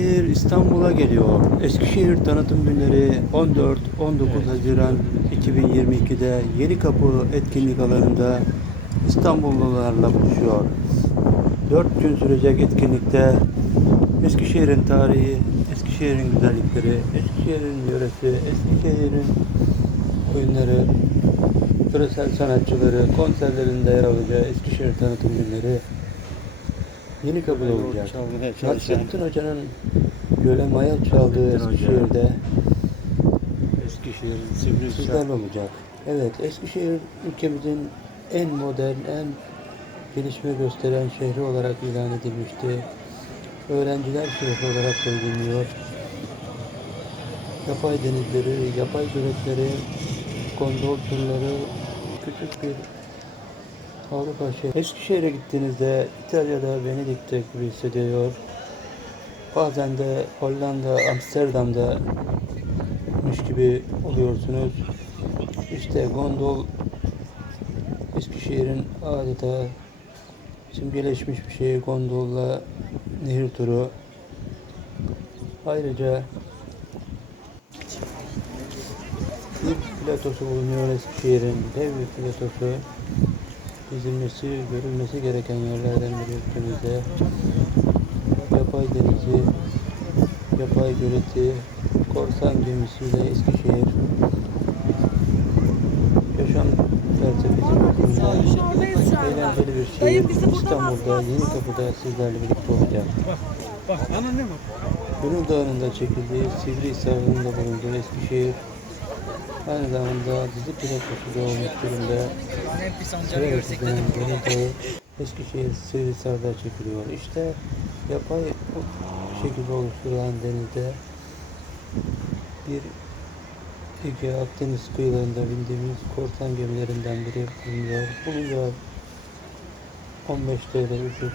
Eskişehir İstanbul'a geliyor. Eskişehir tanıtım günleri 14-19 Haziran 2022'de Yeni Kapı etkinlik alanında İstanbullularla buluşuyor. 4 gün sürecek etkinlikte Eskişehir'in tarihi, Eskişehir'in güzellikleri, Eskişehir'in yöresi, Eskişehir'in oyunları, görsel sanatçıları, konserlerinde yer alacağı Eskişehir tanıtım günleri Yeni Kapı'da olacak. Nasrettin Hoca'nın Göle Maya çaldığı. Eskişehir'de Eskişehir'in sivri sizlerle olacak. Evet, Eskişehir ülkemizin en modern, en gelişme gösteren şehri olarak ilan edilmişti. Öğrenciler şehri olarak da biliniyor. Yapay denizleri, yapay göletleri, gondol turları, küçük bir Avrupa şehri. Eskişehir'e gittiğinizde İtalya'da, Venedik'te gibi hissediyor. Bazen de Hollanda, Amsterdam'da gibi oluyorsunuz. İşte gondol Eskişehir'in adeta simgeleşmiş bir şey gondolla nehir turu. Ayrıca bir platosu bulunuyor Eskişehir'in dev bir platosu. Gezilmesi, görülmesi gereken yerlerden biri ülkemizde. Yapay denizi, yapay göleti, korsan gemisiyle Eskişehir. Yaşam felsefesi bakımından eğlenceli bir şehir. İstanbul'da, Yeni Kapı'da sizlerle birlikte olacak. Bak ana ne var? Gönül Dağı'nda çekildiği Sivrihisar'ın da bulunduğu Eskişehir aynı zamanda dizi platosu da olmuş durumda. Gönül Dağı Eskişehir Sivrihisar'da çekiliyor. İşte yapay şekilde oluşturulan denizde bir Ege Akdeniz kıyılarında bindiğimiz korsan gemilerinden biri bulunuyor. Bulunuyor. 15 TL ücret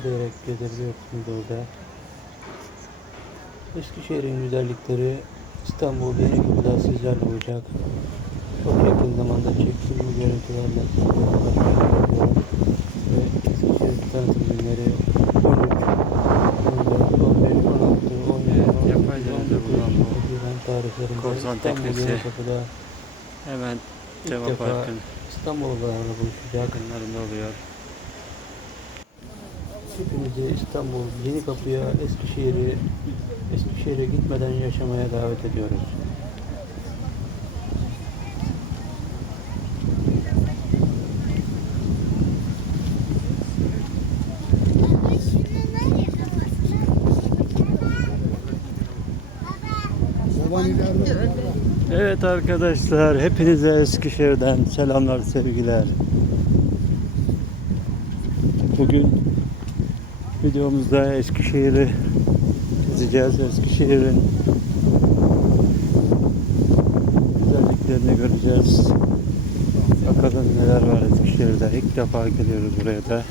ödeyerek gezebiliyorsunuz orada. Eskişehir'in güzellikleri İstanbul Yeni Kapı'da sizlerle olacak. Çok yakın zamanda çektiğim bu görüntülerle sizlerle ulaşacağım. Ve Eskişehir tanıtım günleri 13, 14, 15, 16, 17, Evet, 18, yapay denizde 19 bulunan bu Haziran tarihlerinde İstanbul. Yeni Kapı'da Hemen ilk Ceva defa Park'ın İstanbullularla buluşacak. yakınlarında oluyor. Hepinizi İstanbul Yeni Kapı'ya, Eskişehir'i, Eskişehir'e gitmeden yaşamaya davet ediyoruz. Evet arkadaşlar, hepinize Eskişehir'den selamlar, sevgiler. Bugün videomuzda Eskişehir'i gezeceğiz. Eskişehir'in güzelliklerini göreceğiz. Bakalım neler var Eskişehir'de. İlk defa geliyoruz buraya da.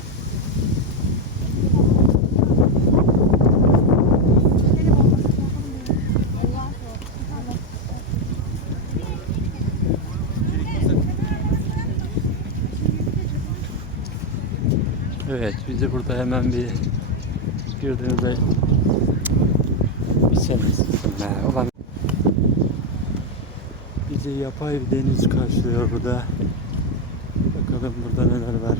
Evet, bizi burada hemen bir girdiğimizde bir seniz. Olan bizi yapay bir deniz karşılıyor burada. Bakalım burada neler var.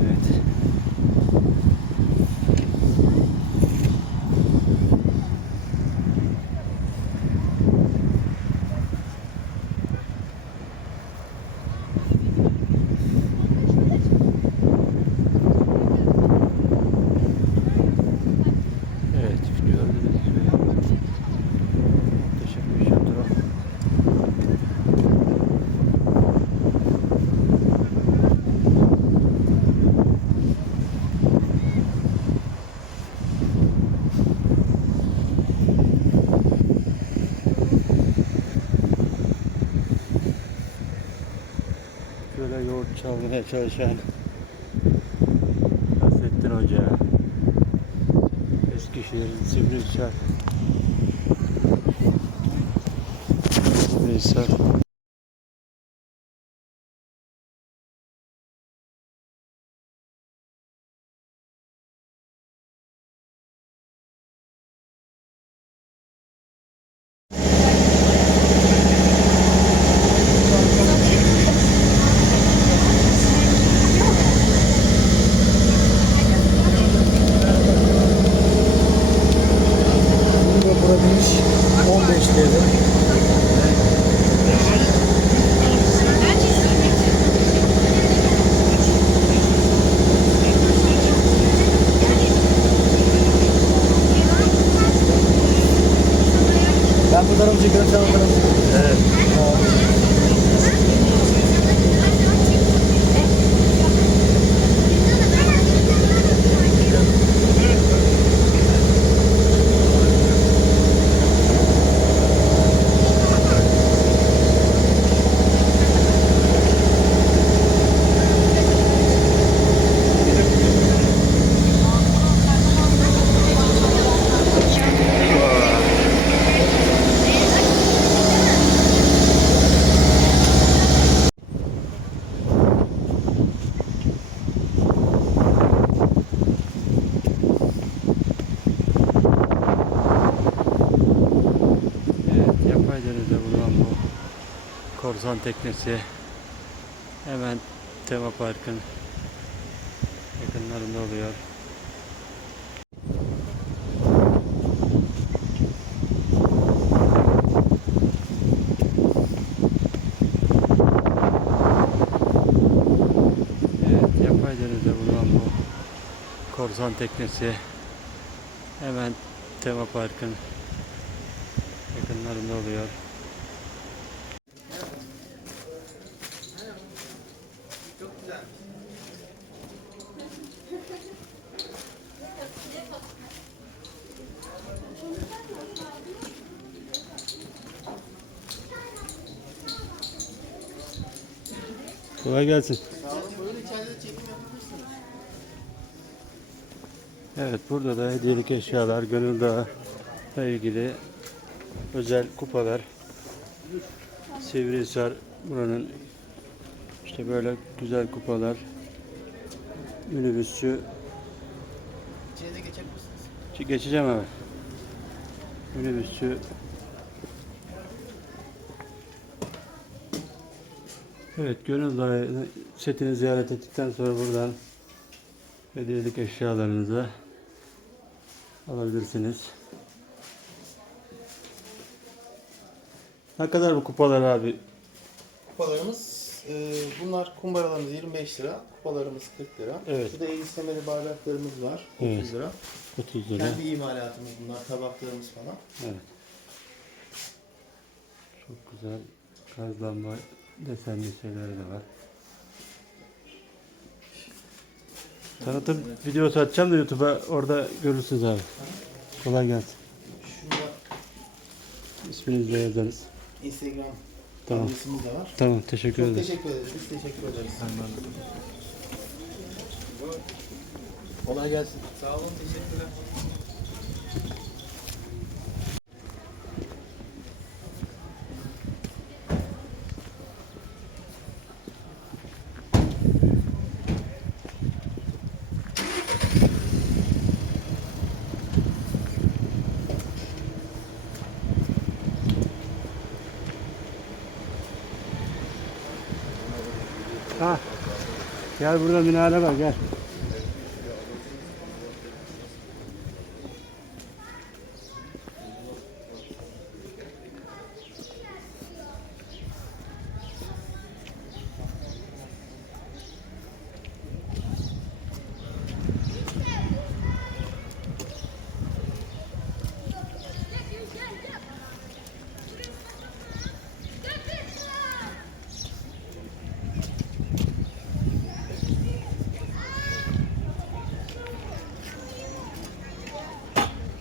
Evet. Evet, gördüğünüz gibi muhteşem bir şato. Yoğurt çalmaya çalışan Nasrettin Hoca Eskişehir Başakşehir, Sivrihisar. Sivrihisar. de Granja Brasil. Korsan teknesi hemen tema parkın yakınlarında oluyor. Evet, yapay denizde bulunan bu korsan teknesi hemen tema parkın yakınlarında oluyor. Kolay gelsin. Evet burada da hediyelik eşyalar, Gönül Dağı'la ilgili özel kupalar. Sivrihisar buranın işte böyle güzel kupalar. Minibüsçü. İçine geçebilirsiniz. Çi- Geçeceğim abi. Minibüsçü. Evet Gönül Dağı setini ziyaret ettikten sonra buradan hediyelik eşyalarınızı alabilirsiniz. Ne kadar bu kupalar abi? Kupalarımız, e, bunlar kumbaralarımız 25 lira, kupalarımız 40 lira. Evet. Bir de el istemeli bardaklarımız var, 30 Evet. lira. 30 lira. Kendi imalatımız bunlar, tabaklarımız falan. Evet. Çok güzel gazlanma desenli şeyleri de var. Tanıtım videosu atacağım da YouTube'a orada görürsünüz abi. Kolay gelsin. Şurada İsminizi de yazarız. Instagram Tamam. adresimiz de var. Tamam teşekkür Çok ederim. teşekkür ederiz, biz teşekkür ederiz. Kolay gelsin. Sağ olun, teşekkürler. Ha. Gel burada minare var gel.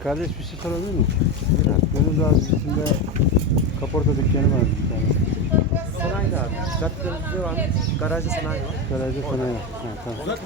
Kardeş bir şey sorabilir miyim? Gönül Dağı dizisinde kaporta dükkanı var bir tane. Sanayide abi. Caddemizde var. Garajda sanayi var. Garajda sanayi. Ha, tamam.